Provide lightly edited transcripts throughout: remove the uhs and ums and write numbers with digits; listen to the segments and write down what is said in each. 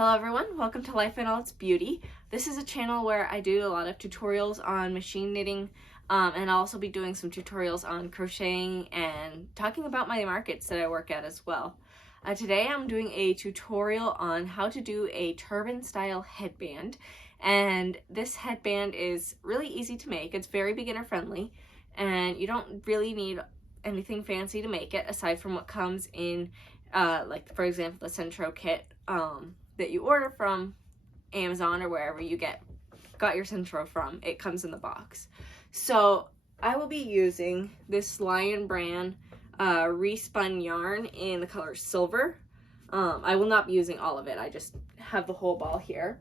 Hello everyone, welcome to Life in All Its Beauty. This is a channel where I do a lot of tutorials on machine knitting, and I'll also be doing some tutorials on crocheting and talking about my markets that I work at as well. Today I'm doing a tutorial on how to do a turban style headband, and this headband is really easy to make. It's very beginner friendly, and you don't really need anything fancy to make it aside from what comes in, like for example the Sentro kit that you order from Amazon or wherever you got your Sentro from. It comes in the box. So I will be using this Lion brand respun yarn in the color silver. I will not be using all of it. I just have the whole ball here.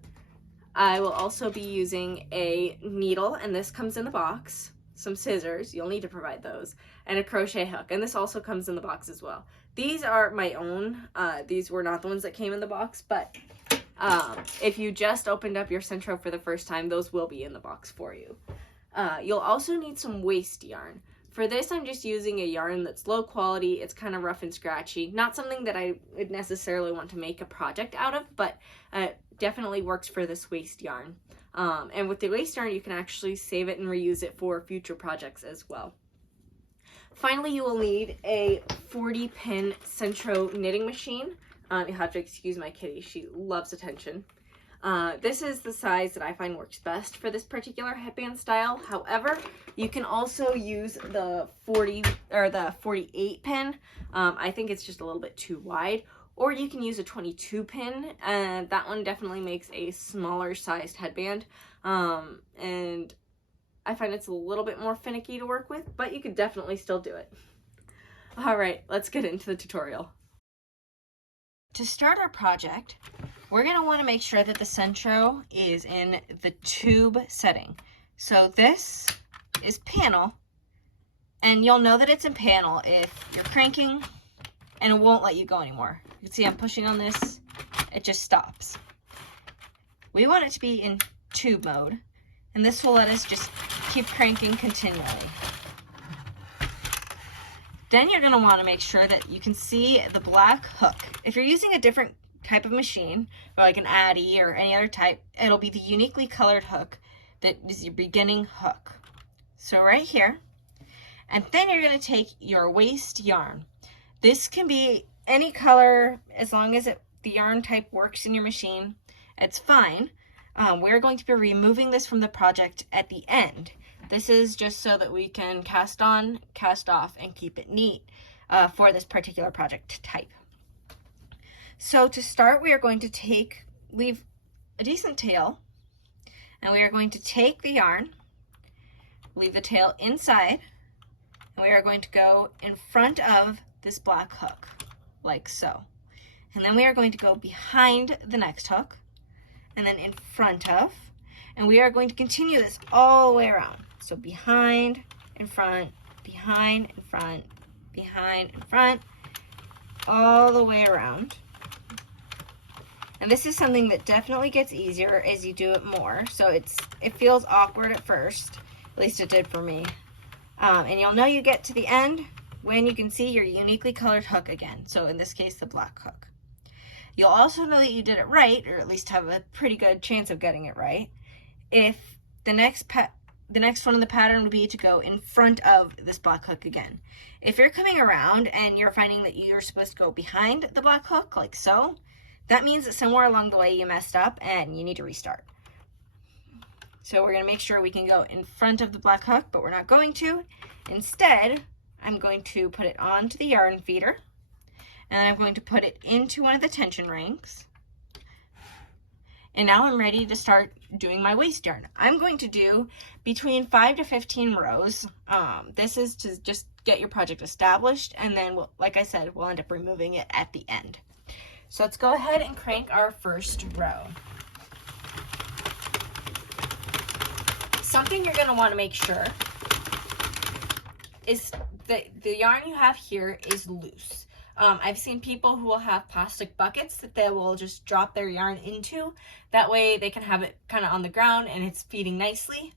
I will also be using a needle, and this comes in the box, some scissors, you'll need to provide those, and a crochet hook, and this also comes in the box as well. These are my own. These were not the ones that came in the box, but if you just opened up your Sentro for the first time, those will be in the box for you. You'll also need some waste yarn. For this, I'm just using a yarn that's low quality. It's kind of rough and scratchy. Not something that I would necessarily want to make a project out of, but definitely works for this waste yarn. And with the waste yarn, you can actually save it and reuse it for future projects as well. Finally, you will need a 40-pin Sentro knitting machine. You'll have to excuse my kitty. She loves attention. This is the size that I find works best for this particular headband style. However, you can also use the 40 or the 48 pin. I think it's just a little bit too wide. Or you can use a 22 pin, and that one definitely makes a smaller sized headband. And I find it's a little bit more finicky to work with, but you could definitely still do it. All right, let's get into the tutorial. To start our project, we're going to want to make sure that the Sentro is in the tube setting. So this is panel, and you'll know that it's in panel if you're cranking and it won't let you go anymore. You can see I'm pushing on this, it just stops. We want it to be in tube mode, and this will let us just keep cranking continually. Then you're going to want to make sure that you can see the black hook. If you're using a different type of machine, or like an Addy or any other type, it'll be the uniquely colored hook that is your beginning hook. So right here, and then you're going to take your waste yarn. This can be any color as long as the yarn type works in your machine. It's fine. We're going to be removing this from the project at the end. This is just so that we can cast on, cast off, and keep it neat for this particular project type. So to start, we are going to leave a decent tail, and we are going to take the yarn, leave the tail inside, and we are going to go in front of this black hook, like so. And then we are going to go behind the next hook, and then in front of, and we are going to continue this all the way around. So behind, in front, behind, in front, behind, in front, all the way around. And this is something that definitely gets easier as you do it more. So it feels awkward at first, at least it did for me. And you'll know you get to the end when you can see your uniquely colored hook again. So in this case, the black hook. You'll also know that you did it right, or at least have a pretty good chance of getting it right, if the next one in the pattern would be to go in front of this black hook again. If you're coming around and you're finding that you're supposed to go behind the black hook, like so, that means that somewhere along the way you messed up and you need to restart. So we're going to make sure we can go in front of the black hook, but we're not going to. Instead, I'm going to put it onto the yarn feeder, and I'm going to put it into one of the tension rings. And now I'm ready to start doing my waste yarn. I'm going to do between 5 to 15 rows. This is to just get your project established, and then, like I said, we'll end up removing it at the end. So let's go ahead and crank our first row. Something you're going to want to make sure is that the yarn you have here is loose. I've seen people who will have plastic buckets that they will just drop their yarn into. That way they can have it kind of on the ground and it's feeding nicely.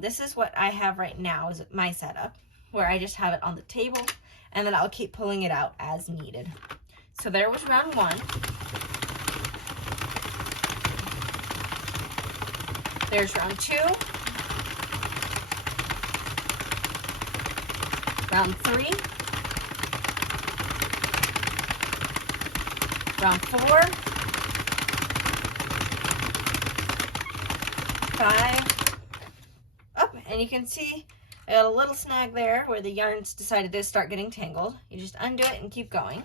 This is what I have right now is my setup, where I just have it on the table and then I'll keep pulling it out as needed. So there was round one. There's round 2. Round 3. Round 4. 5. Oh, and you can see I got a little snag there where the yarns decided to start getting tangled. You just undo it and keep going.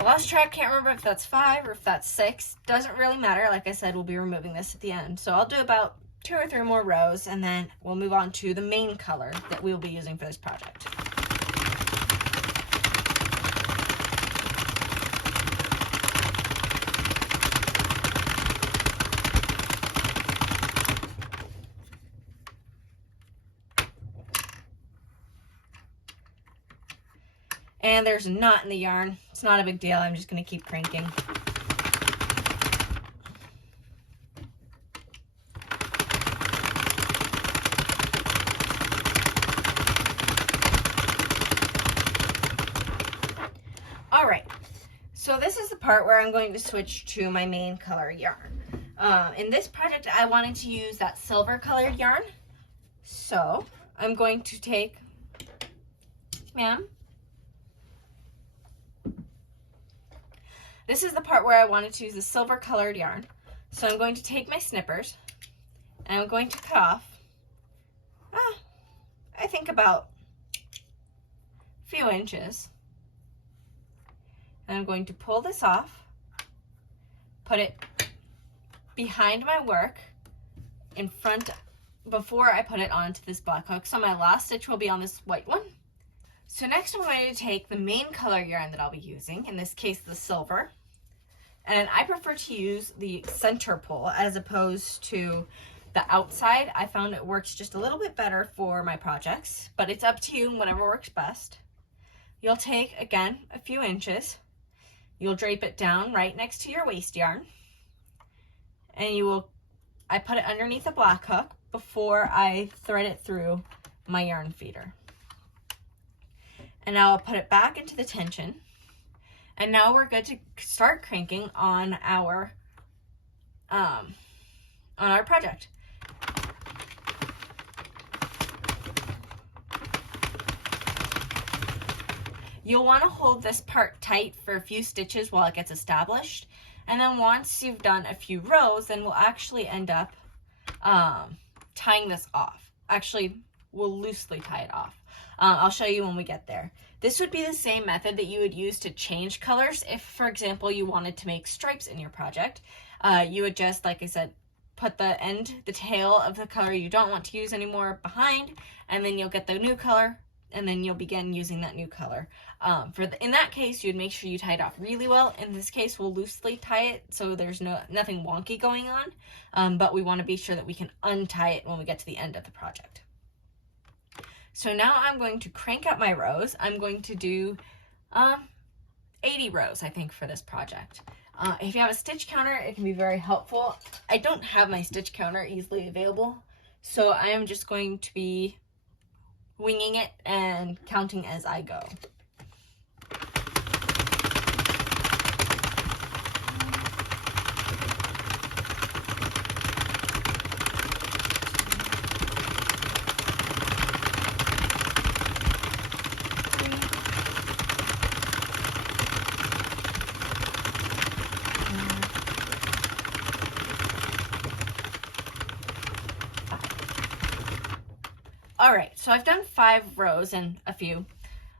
I lost track, can't remember if that's 5 or if that's 6. Doesn't really matter. Like I said, we'll be removing this at the end. So I'll do about 2 or 3 more rows, and then we'll move on to the main color that we'll be using for this project. And there's a knot in the yarn. It's not a big deal. I'm just going to keep cranking. All right. So this is the part where I'm going to switch to my main color yarn. In this project, I wanted to use that silver colored yarn. So I'm going to take, ma'am, this is the part where I wanted to use the silver colored yarn. So I'm going to take my snippers and I'm going to cut off, I think about a few inches. And I'm going to pull this off, put it behind my work in front before I put it onto this black hook. So my last stitch will be on this white one. So next I'm going to take the main color yarn that I'll be using, in this case the silver, and I prefer to use the center pull as opposed to the outside. I found it works just a little bit better for my projects, but it's up to you, whatever works best. You'll take, again, a few inches. You'll drape it down right next to your waste yarn, and I put it underneath a black hook before I thread it through my yarn feeder. And now I'll put it back into the tension. And now we're good to start cranking on our project. You'll want to hold this part tight for a few stitches while it gets established. And then once you've done a few rows, then we'll actually end up tying this off. Actually, we'll loosely tie it off. I'll show you when we get there. This would be the same method that you would use to change colors. If, for example, you wanted to make stripes in your project, you would just, like I said, put the tail of the color you don't want to use anymore behind, and then you'll get the new color, and then you'll begin using that new color. In that case, you'd make sure you tie it off really well. In this case, we'll loosely tie it so there's nothing wonky going on, but we want to be sure that we can untie it when we get to the end of the project. So now I'm going to crank up my rows. I'm going to do 80 rows, I think, for this project. If you have a stitch counter, it can be very helpful. I don't have my stitch counter easily available, so I am just going to be winging it and counting as I go. All right, so I've done 5 rows and a few.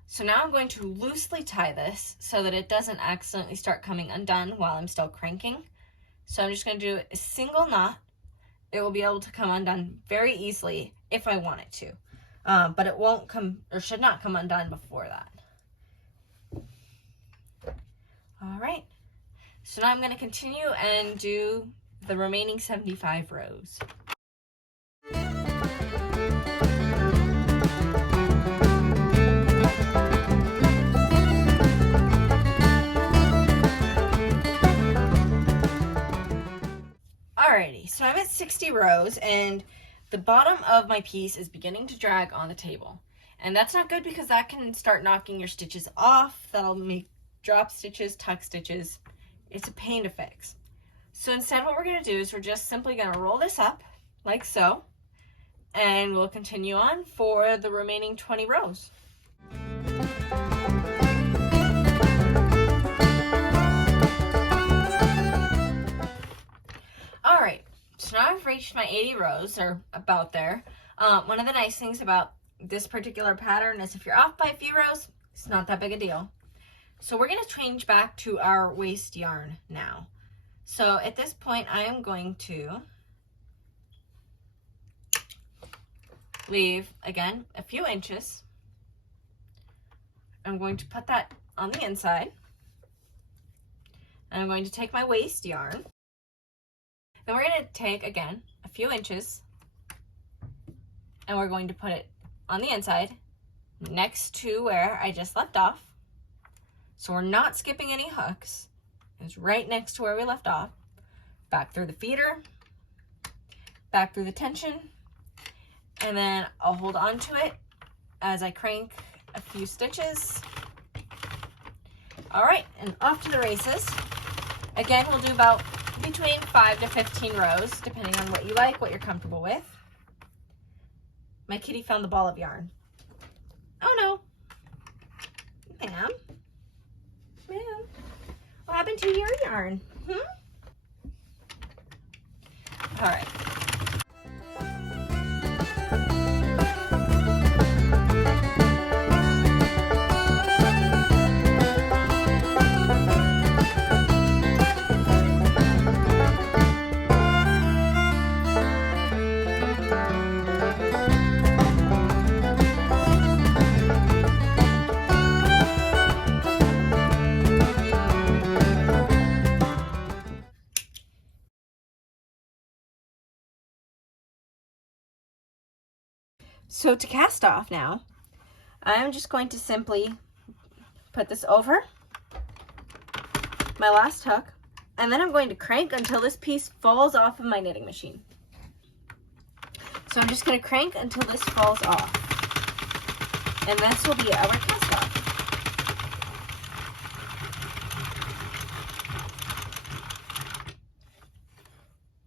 So now I'm going to loosely tie this so that it doesn't accidentally start coming undone while I'm still cranking. So I'm just going to do a single knot. It will be able to come undone very easily if I want it to, but it won't come, or should not come undone before that. All right, so now I'm going to continue and do the remaining 75 rows. Alrighty, so I'm at 60 rows and the bottom of my piece is beginning to drag on the table. And that's not good because that can start knocking your stitches off. That'll make drop stitches, tuck stitches. it's a pain to fix. So instead what we're going to do is we're just simply going to roll this up like so, and we'll continue on for the remaining 20 rows. Alright, so now I've reached my 80 rows, or about there. One of the nice things about this particular pattern is if you're off by a few rows, it's not that big a deal. So we're going to change back to our waist yarn now. So at this point, I am going to leave, again, a few inches. I'm going to put that on the inside. And I'm going to take my waist yarn. Then we're going to take, again, a few inches. And we're going to put it on the inside next to where I just left off. So we're not skipping any hooks. It's right next to where we left off. Back through the feeder, back through the tension, and then I'll hold on to it as I crank a few stitches. All right, and off to the races. Again, we'll do about between 5 to 15 rows, depending on what you like, what you're comfortable with. My kitty found the ball of yarn. Oh no. Ma'am. Ma'am. What happened to your yarn? All right. So to cast off now, I'm just going to simply put this over my last hook, and then I'm going to crank until this piece falls off of my knitting machine. So I'm just going to crank until this falls off, and this will be our cast off.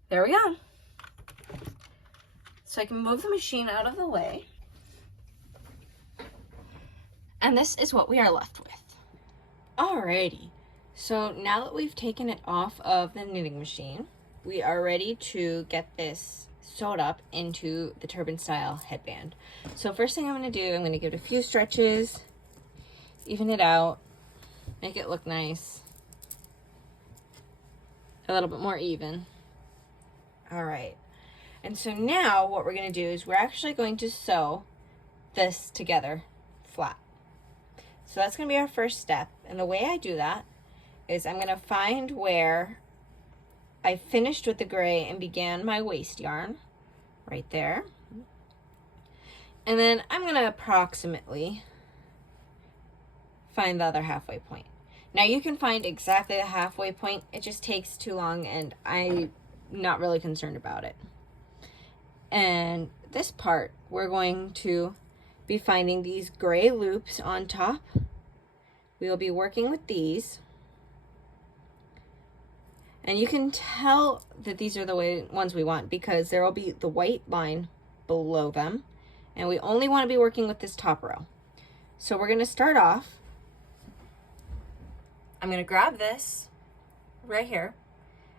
There we go. So I can move the machine out of the way. And this is what we are left with. Alrighty, so now that we've taken it off of the knitting machine, we are ready to get this sewed up into the turban style headband. So first thing I'm going to do, I'm going to give it a few stretches, even it out, make it look nice, a little bit more even. Alright. And so now what we're going to do is we're actually going to sew this together flat. So that's going to be our first step. And the way I do that is I'm going to find where I finished with the gray and began my waist yarn, right there. And then I'm going to approximately find the other halfway point. Now you can find exactly the halfway point. It just takes too long and I'm not really concerned about it. And this part, we're going to be finding these gray loops on top. We will be working with these. And you can tell that these are the ones we want because there will be the white line below them. And we only want to be working with this top row. So we're going to start off. I'm going to grab this right here,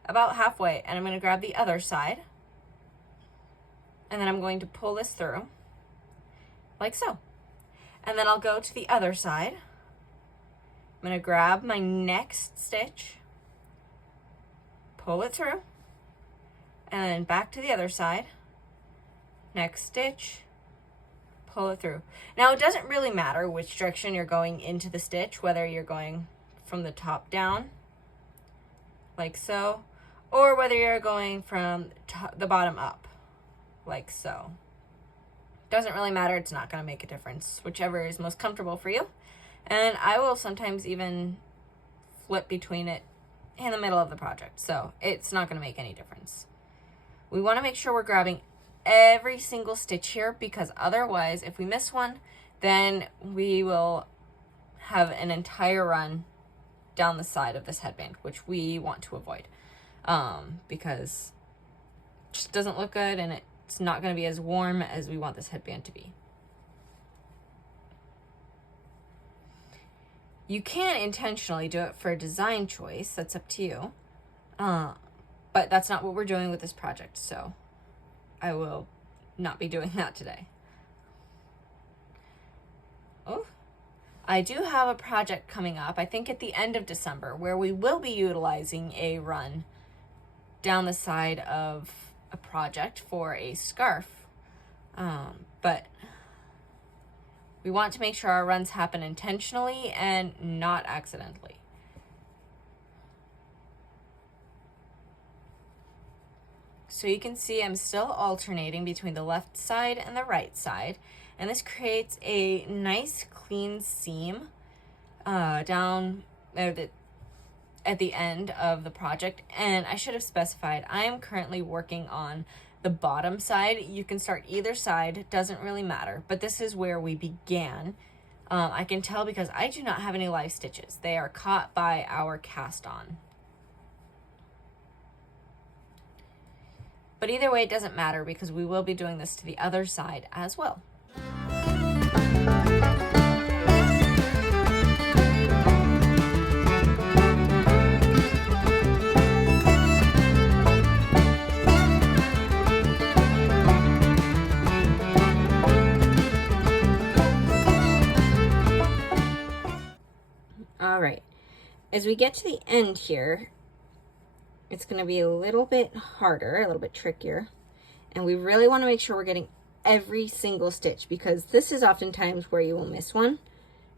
about halfway, and I'm going to grab the other side. And then I'm going to pull this through, like so. And then I'll go to the other side. I'm going to grab my next stitch, pull it through, and then back to the other side. Next stitch, pull it through. Now it doesn't really matter which direction you're going into the stitch, whether you're going from the top down, like so, or whether you're going from the bottom up, like so. Doesn't really matter, it's not going to make a difference, whichever is most comfortable for you. And I will sometimes even flip between it in the middle of the project, so it's not going to make any difference. We want to make sure we're grabbing every single stitch here, because otherwise if we miss one, then we will have an entire run down the side of this headband, which we want to avoid because it just doesn't look good and it's not going to be as warm as we want this headband to be. You can intentionally do it for a design choice, that's up to you, but that's not what we're doing with this project, so I will not be doing that today. Oh, I do have a project coming up, I think at the end of December, where we will be utilizing a run down the side of a project for a scarf, but we want to make sure our runs happen intentionally and not accidentally. So you can see I'm still alternating between the left side and the right side, and this creates a nice clean seam down there at the end of the project. And I should have specified, I am currently working on the bottom side. You can start either side, doesn't really matter, but this is where we began. I can tell because I do not have any live stitches. They are caught by our cast on. But either way, it doesn't matter because we will be doing this to the other side as well. All right, as we get to the end here, it's going to be a little bit harder, a little bit trickier, and we really want to make sure we're getting every single stitch because this is oftentimes where you will miss one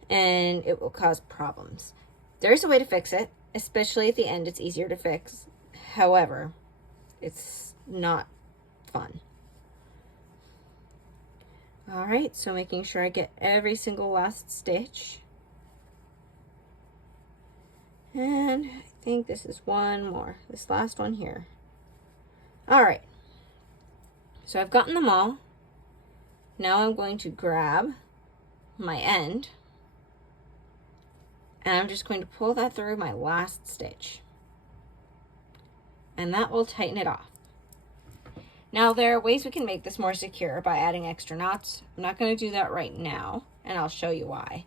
and it will cause problems. There's a way to fix it, especially at the end. It's easier to fix. However, it's not fun. All right, so making sure I get every single last stitch. And I think this is one more, this last one here. All right, so I've gotten them all. Now I'm going to grab my end and I'm just going to pull that through my last stitch, and that will tighten it off. Now there are ways we can make this more secure by adding extra knots. I'm not going to do that right now, and I'll show you why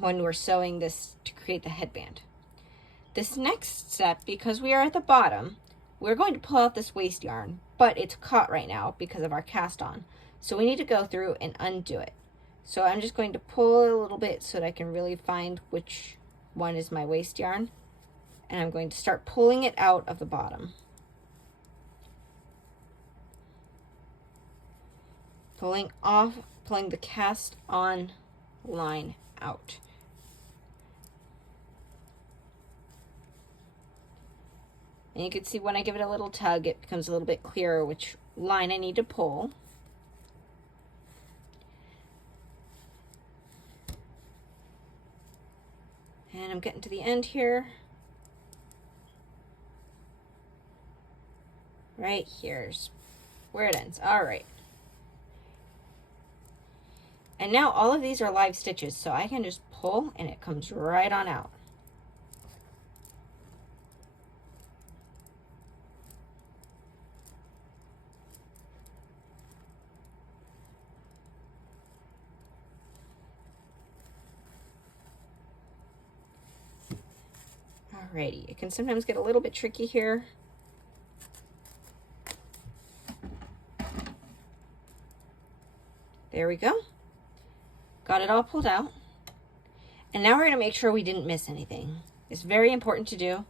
when we're sewing this to create the headband. This next step, because we are at the bottom, we're going to pull out this waste yarn, but it's caught right now because of our cast on. So we need to go through and undo it. So I'm just going to pull a little bit so that I can really find which one is my waste yarn. And I'm going to start pulling it out of the bottom. Pulling the cast on line out. And you can see when I give it a little tug, it becomes a little bit clearer which line I need to pull. And I'm getting to the end here. Right here's where it ends. All right. And now all of these are live stitches, so I can just pull and it comes right on out. Alrighty, it can sometimes get a little bit tricky here. There we go. Got it all pulled out. And now we're going to make sure we didn't miss anything. It's very important to do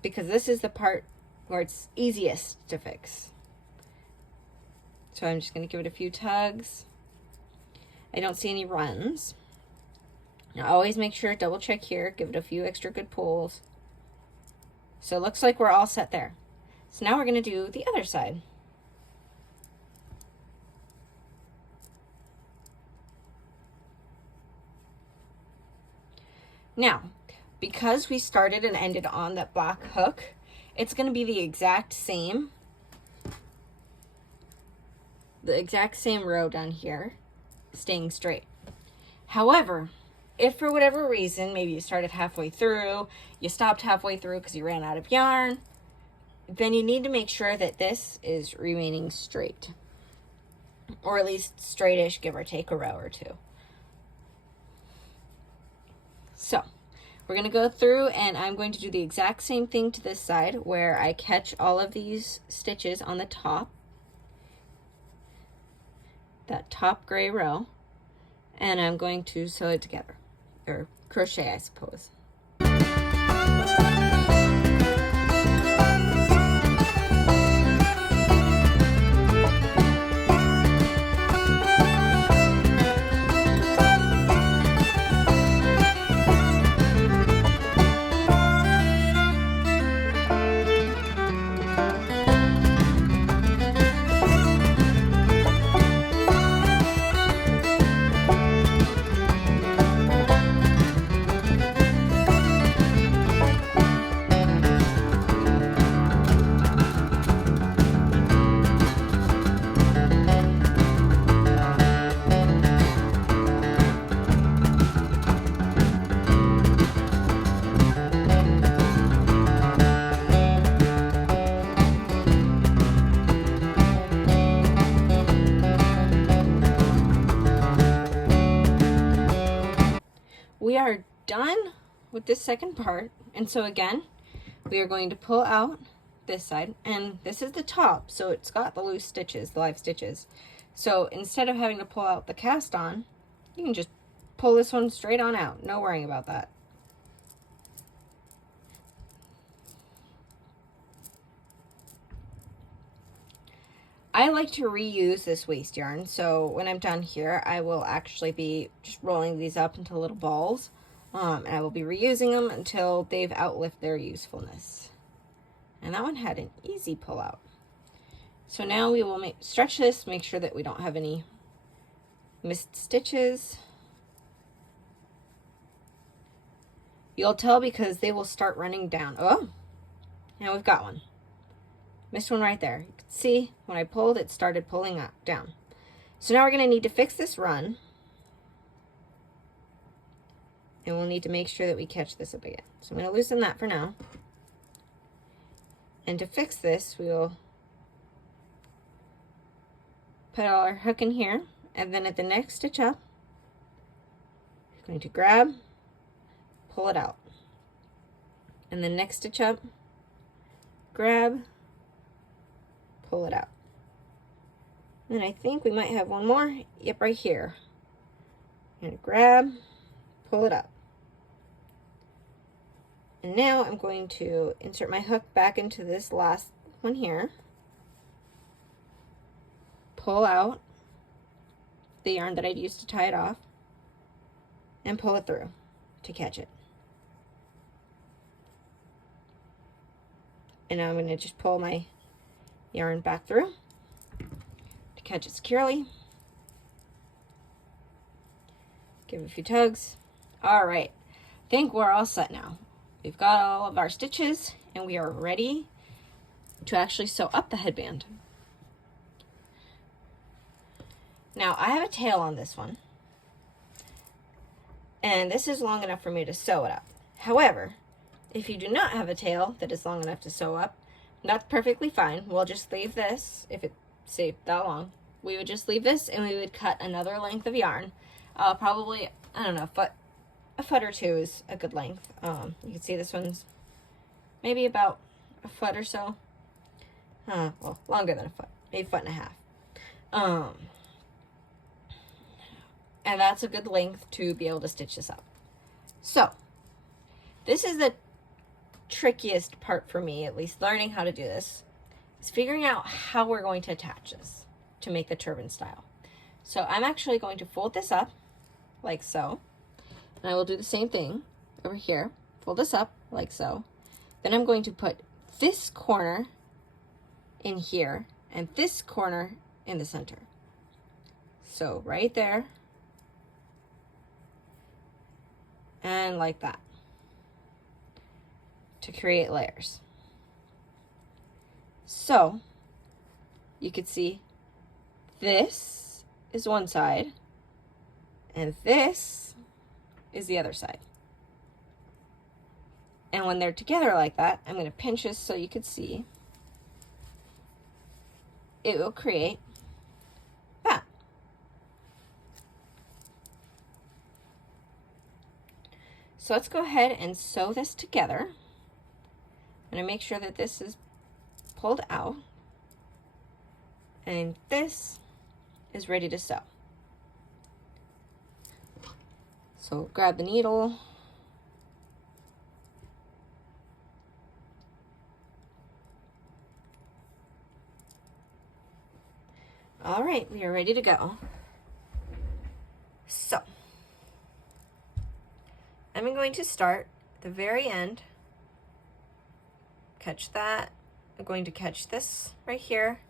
because this is the part where it's easiest to fix. So I'm just going to give it a few tugs. I don't see any runs. Now always make sure, double check here, give it a few extra good pulls. So it looks like we're all set there. So now we're going to do the other side. Now, because we started and ended on that black hook, it's going to be the exact same row down here, staying straight. However, if for whatever reason, maybe you started halfway through, you stopped halfway through because you ran out of yarn, then you need to make sure that this is remaining straight, or at least straightish, give or take a row or two. So we're going to go through, and I'm going to do the exact same thing to this side, where I catch all of these stitches on the top, that top gray row, and I'm going to sew it together, or crochet, I suppose. We are done with this second part, and so again, we are going to pull out this side, and this is the top, so it's got the loose stitches, the live stitches. So instead of having to pull out the cast on, you can just pull this one straight on out. No worrying about that. I like to reuse this waste yarn, so when I'm done here, I will actually be just rolling these up into little balls, and I will be reusing them until they've outlived their usefulness. And that one had an easy pull out. So now we will stretch this, make sure that we don't have any missed stitches. You'll tell because they will start running down. Oh, now we've got one. Missed one right there. You can see when I pulled, it started pulling up, down. So now we're going to need to fix this run. And we'll need to make sure that we catch this up again. So I'm going to loosen that for now. And to fix this, we will put our hook in here. And then at the next stitch up, we're going to grab, pull it out. And the next stitch up, grab, pull it out. And I think we might have one more. Yep, right here. I'm going to grab, pull it up. And now I'm going to insert my hook back into this last one here. Pull out the yarn that I'd used to tie it off. And pull it through to catch it. And now I'm going to just pull my yarn back through to catch it securely. Give it a few tugs. All right, I think we're all set now. We've got all of our stitches and we are ready to actually sew up the headband. Now I have a tail on this one, and this is long enough for me to sew it up. However, if you do not have a tail that is long enough to sew up, that's perfectly fine. We'll just leave this. If it's, say, that long, we would just leave this and we would cut another length of yarn. Probably, I don't know, a foot or two is a good length. You can see this one's maybe about a foot or so. Well, longer than a foot, maybe a foot and a half. And that's a good length to be able to stitch this up. So, this is the trickiest part for me, at least learning how to do this, is figuring out how we're going to attach this to make the turban style. So I'm actually going to fold this up like so, and I will do the same thing over here. Fold this up like so. Then I'm going to put this corner in here and this corner in the center. So right there and like that, to create layers. So you could see this is one side and this is the other side. And when they're together like that, I'm going to pinch this so you can see. It will create that. So let's go ahead and sew this together. I'm going to make sure that this is pulled out. And this is ready to sew. So grab the needle. All right, we are ready to go. So, I'm going to start at the very end. Catch that. I'm going to catch this right here.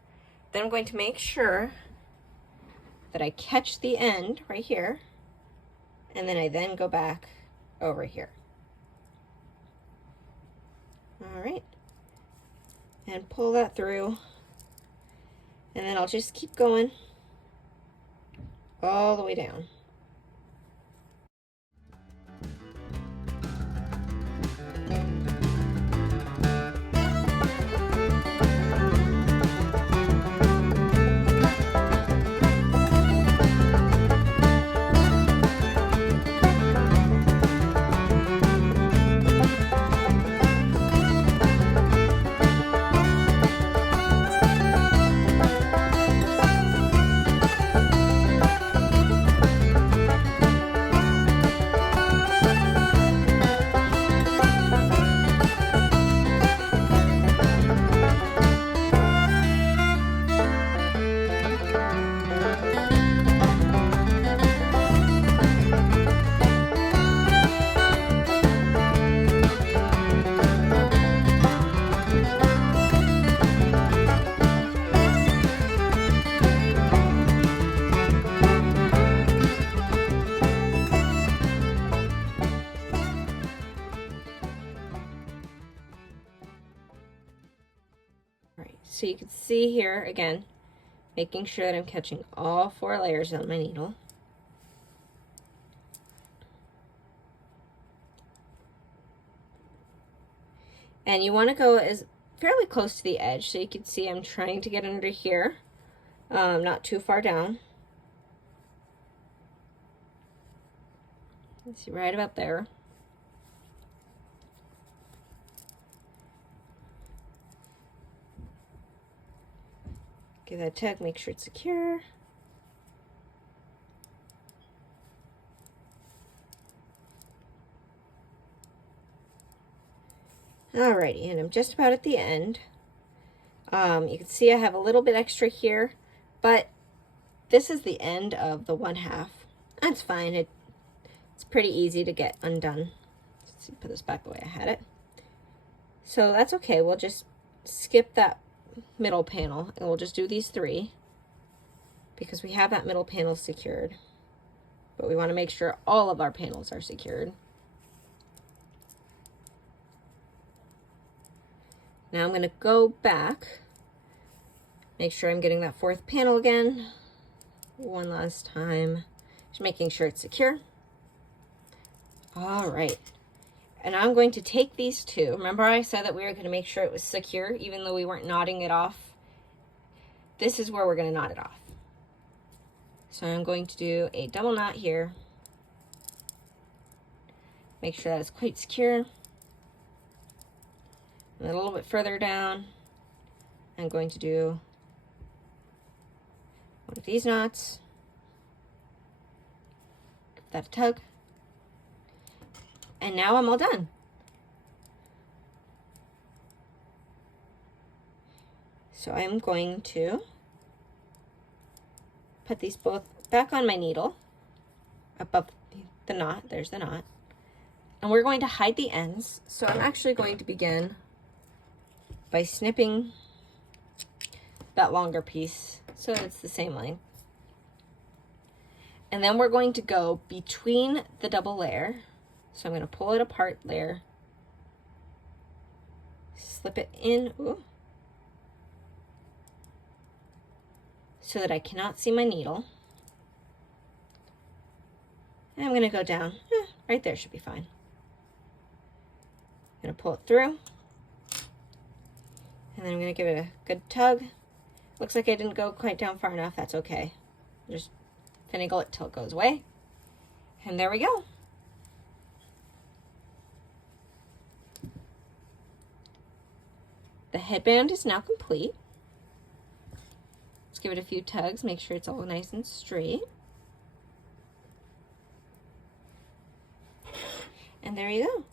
Then I'm going to make sure that I catch the end right here. And then I then go back over here. All right. And pull that through. And then I'll just keep going all the way down. So you can see here again, making sure that I'm catching all 4 layers on my needle. And you want to go as fairly close to the edge, so you can see I'm trying to get under here, not too far down. Let's see, right about there. Give that a tug, make sure it's secure. Alrighty, and I'm just about at the end. You can see I have a little bit extra here, but this is the end of the 1/2. That's fine. It's pretty easy to get undone. Let's see, put this back the way I had it. So that's okay. We'll just skip that middle panel and we'll just do these 3 because we have that middle panel secured, but we want to make sure all of our panels are secured. Now I'm going to go back, make sure I'm getting that 4th panel again one last time, just making sure it's secure. All right, and I'm going to take these 2. Remember I said that we were going to make sure it was secure even though we weren't knotting it off? This is where we're going to knot it off. So I'm going to do a double knot here. Make sure that it's quite secure. And a little bit further down, I'm going to do one of these knots. Give that a tug. And now I'm all done. So I'm going to put these both back on my needle above the knot. There's the knot. And we're going to hide the ends. So I'm actually going to begin by snipping that longer piece so that it's the same length. And then we're going to go between the double layer. So I'm going to pull it apart there, slip it in, ooh, so that I cannot see my needle. And I'm going to go down Right there should be fine. I'm going to pull it through. And then I'm going to give it a good tug. Looks like I didn't go quite down far enough. That's okay. Just finagle it till it goes away. And there we go. The headband is now complete. Let's give it a few tugs, make sure it's all nice and straight. And there you go.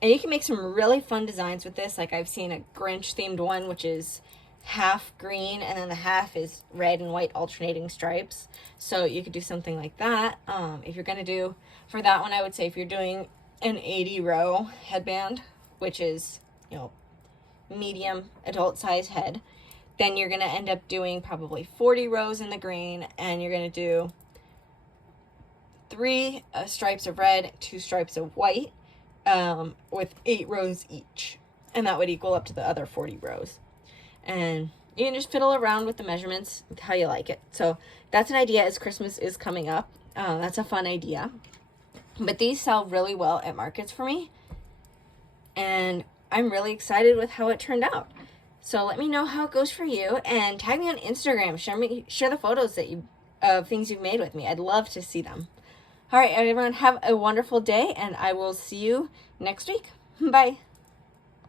And you can make some really fun designs with this. Like I've seen a Grinch themed one, which is half green and then the half is red and white alternating stripes. So you could do something like that. If you're gonna do, for that one, I would say if you're doing an 80 row headband, which is, you know, medium adult size head, then you're gonna end up doing probably 40 rows in the green, and you're gonna do 3 stripes of red, 2 stripes of white, with 8 rows each, and that would equal up to the other 40 rows. And you can just fiddle around with the measurements how you like it. So that's an idea as Christmas is coming up. That's a fun idea, but these sell really well at markets for me, and I'm really excited with how it turned out. So let me know how it goes for you, and tag me on Instagram. Share the photos that of things you've made with me. I'd love to see them. All right, everyone, have a wonderful day, and I will see you next week. Bye.